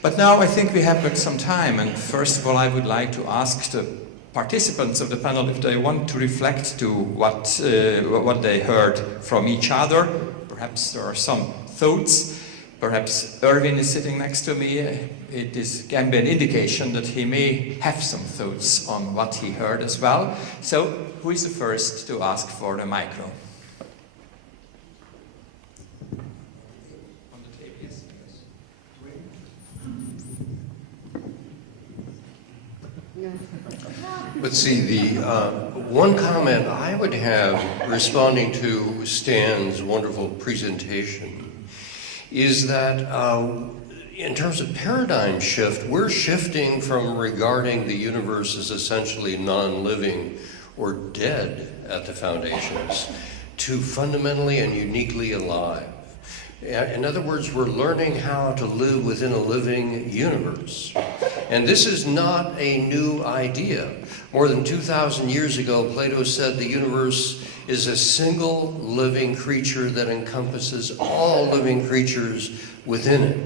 But now I think we have got some time, and first of all I would like to ask the participants of the panel if they want to reflect to what they heard from each other. Perhaps there are some thoughts. Perhaps Ervin is sitting next to me. Can be an indication that he may have some thoughts on what he heard as well. So, who is the first to ask for the micro? On the table, yes. Let's see, the one comment I would have responding to Stan's wonderful presentation is that in terms of paradigm shift, we're shifting from regarding the universe as essentially non-living or dead at the foundations to fundamentally and uniquely alive. In other words, we're learning how to live within a living universe. And this is not a new idea. More than 2,000 years ago, Plato said the universe is a single living creature that encompasses all living creatures within it.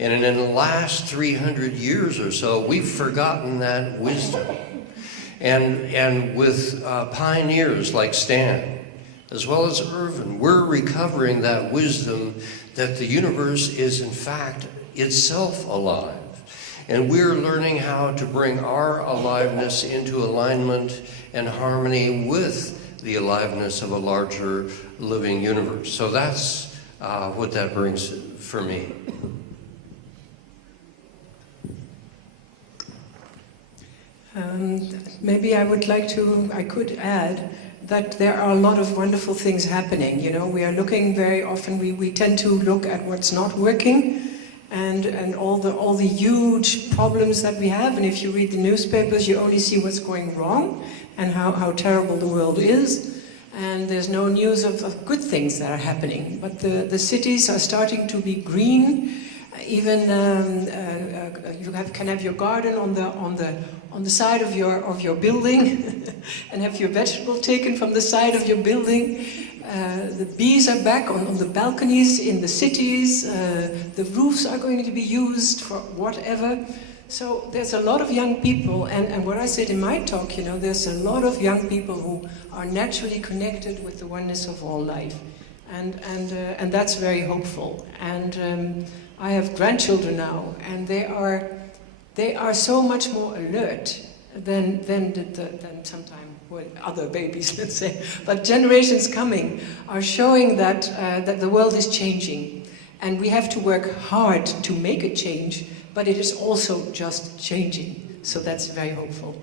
And in the last 300 years or so, we've forgotten that wisdom. And with pioneers like Stan, as well as Ervin, we're recovering that wisdom that the universe is in fact itself alive. And we're learning how to bring our aliveness into alignment and harmony with the aliveness of a larger living universe. So that's what that brings for me. Maybe I could add that there are a lot of wonderful things happening. You know, we are looking very often, we tend to look at what's not working and all the huge problems that we have. And if you read the newspapers, you only see what's going wrong and how terrible the world is. And there's no news of good things that are happening. But the cities are starting to be green. Even you can have your garden on the side of your building and have your vegetable taken from the side of your building. The bees are back on the balconies in the cities. The roofs are going to be used for whatever. So there's a lot of young people, and what I said in my talk, you know, there's a lot of young people who are naturally connected with the oneness of all life, and that's very hopeful. And I have grandchildren now, and they are so much more alert than sometimes other babies, let's say. But generations coming are showing that the world is changing, and we have to work hard to make a change. But it is also just changing, so that's very hopeful.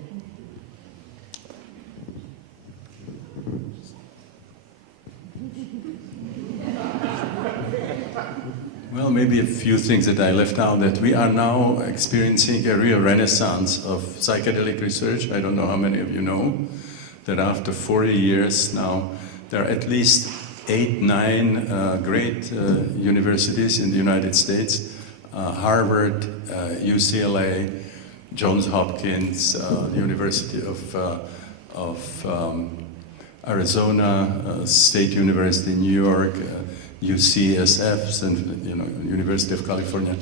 Well, maybe a few things that I left out, that we are now experiencing a real renaissance of psychedelic research. I don't know how many of you know that after 40 years now, there are at least 8, 9 great universities in the United States. Harvard, UCLA, Johns Hopkins, the University of Arizona, State University in New York, UCSF, University of California,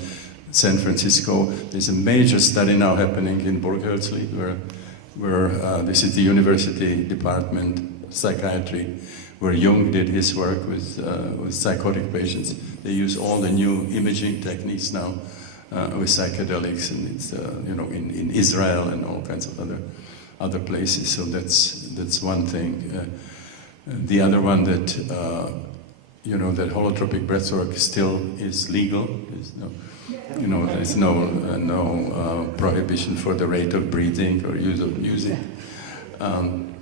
San Francisco. There's a major study now happening in Burghölzli, where this is the university department of psychiatry, where Jung did his work with psychotic patients. They use all the new imaging techniques now with psychedelics, and it's in Israel and all kinds of other places. So that's one thing. The other one that that holotropic breathwork still is legal. There's no prohibition for the rate of breathing or use of music.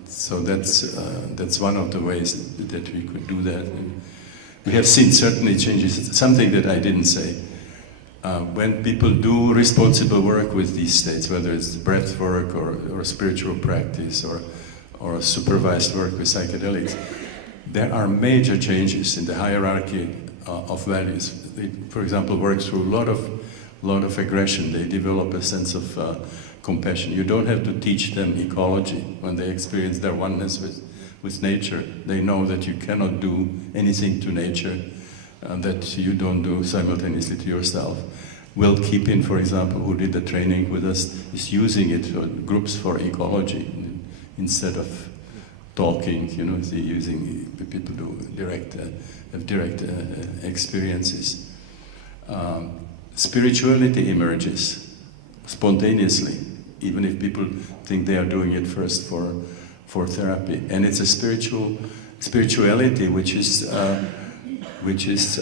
So that's one of the ways that we could do that. And we have seen certainly changes. Something that I didn't say. When people do responsible work with these states, whether it's breath work or spiritual practice or supervised work with psychedelics, there are major changes in the hierarchy of values. They, for example, work through a lot of aggression. They develop a sense of compassion. You don't have to teach them ecology when they experience their oneness with nature. They know that you cannot do anything to nature that you don't do simultaneously to yourself. Will Keepin, for example, who did the training with us, is using it for groups for ecology instead of talking. You know, they're using people do have direct experiences. Spirituality emerges spontaneously, even if people think they are doing it first for therapy, and it's a spirituality which is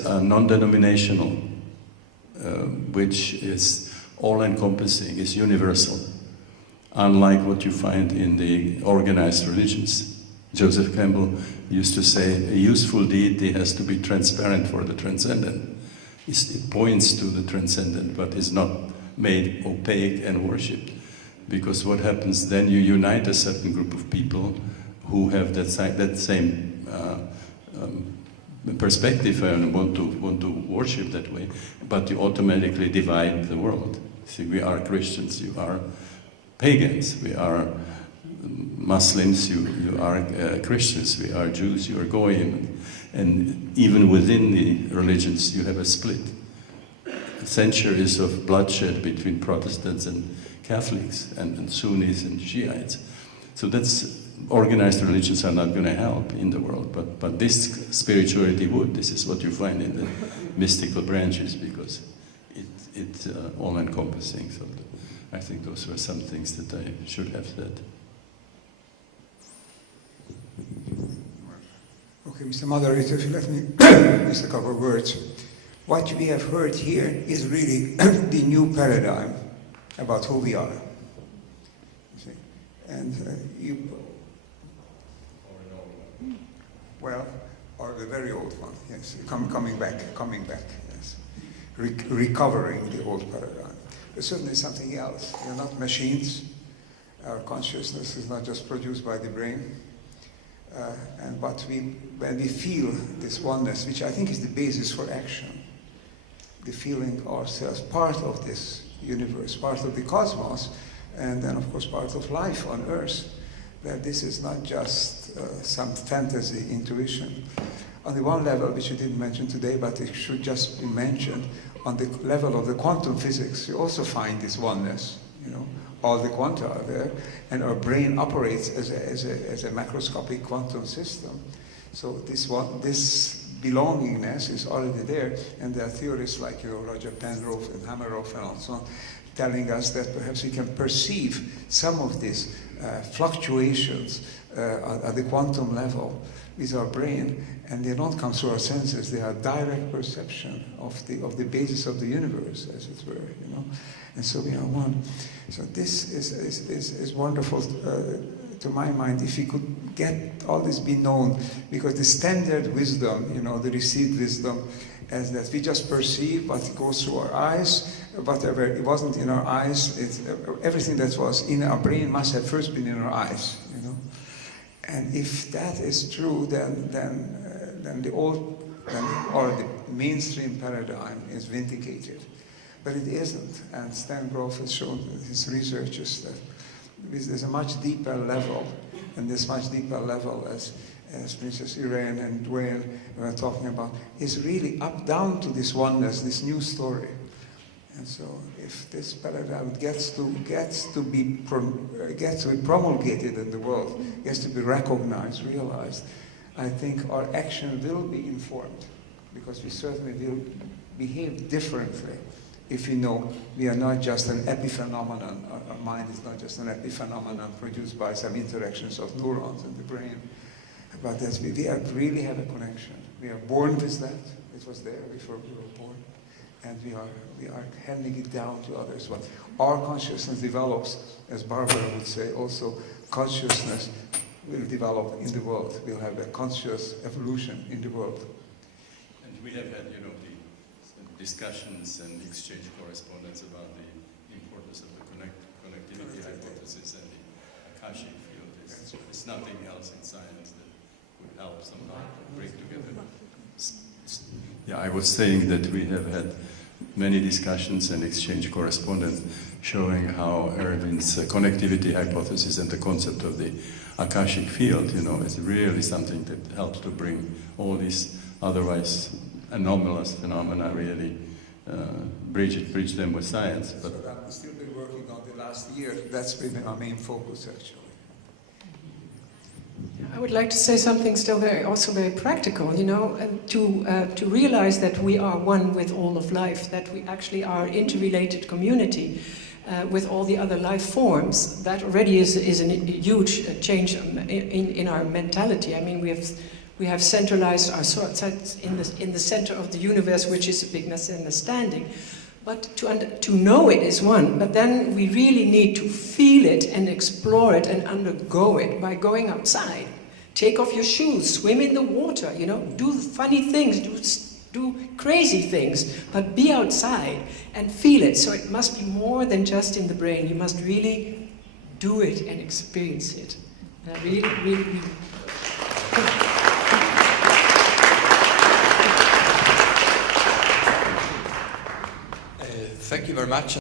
non-denominational, which is all-encompassing, is universal, unlike what you find in the organized religions. Joseph Campbell used to say, a useful deity has to be transparent for the transcendent. It points to the transcendent, but is not made opaque and worshipped. Because what happens then, you unite a certain group of people who have that same perspective and want to worship that way, but you automatically divide the world. See, we are Christians, you are pagans, we are Muslims, you are Christians, we are Jews, you are Goyim, and even within the religions you have a split. Centuries of bloodshed between Protestants and Catholics and Sunnis and Shiites. So that's, organized religions are not going to help in the world, but this spirituality would. This is what you find in the mystical branches, because it's all-encompassing. So I think those were some things that I should have said. Okay, Mr. Moderator, if you let me just a couple of words. What we have heard here is really the new paradigm about who we are. You see? And well, or the very old one, yes, coming back, yes. Recovering the old paradigm. But certainly something else. We are not machines. Our consciousness is not just produced by the brain. But when we feel this oneness, which I think is the basis for action, the feeling ourselves part of this universe, part of the cosmos, and then of course part of life on Earth, that this is not just some fantasy intuition. On the one level, which you didn't mention today, but it should just be mentioned, on the level of the quantum physics, you also find this oneness, you know. All the quanta are there, and our brain operates as a macroscopic quantum system. So this belongingness is already there, and there are theorists like Roger Penrose and Hameroff and so on, telling us that perhaps we can perceive some of these fluctuations at the quantum level with our brain, and they don't come through our senses. They are direct perception of the basis of the universe, as it were, you know. And so we are one. So this is wonderful to my mind, if we could get all this be known, because the standard wisdom, you know, the received wisdom, as that we just perceive what goes through our eyes, whatever it wasn't in our eyes, everything that was in our brain must have first been in our eyes, you know. And if that is true, then the mainstream paradigm is vindicated. But it isn't, and Stan Grof has shown his researchers that there's a much deeper level, and this much deeper level, as Princess Irene and Duane were talking about, is really up down to this oneness, this new story. And so, if this paradigm gets to be promulgated in the world, gets to be recognized, realized, I think our action will be informed, because we certainly will behave differently. If we know we are not just an epiphenomenon, our mind is not just an epiphenomenon produced by some interactions of neurons in the brain, but that we really have a connection. We are born with that. It was there before we were born, and we are handing it down to others. But our consciousness develops, as Barbara would say, also consciousness will develop in the world. We'll have a conscious evolution in the world. And we have had, you know, discussions and exchange correspondence about the importance of the connectivity hypothesis and the Akashic field. It's nothing else in science that would help somehow bring together. Yeah, I was saying that we have had many discussions and exchange correspondence showing how Ervin's connectivity hypothesis and the concept of the Akashic field, you know, is really something that helps to bring all these otherwise anomalous phenomena really bridge them with science. But I've still been working on the last year. That's been our main focus, actually. I would like to say something still also very practical, you know, to realize that we are one with all of life, that we actually are an interrelated community with all the other life forms. That already is a huge change in our mentality. I mean, we have centralized our thoughts in the center of the universe, which is a big misunderstanding. But to know it is one, but then we really need to feel it and explore it and undergo it by going outside. Take off your shoes, swim in the water, you know, do funny things, do crazy things, but be outside and feel it. So it must be more than just in the brain. You must really do it and experience it. Really. Thank you very much.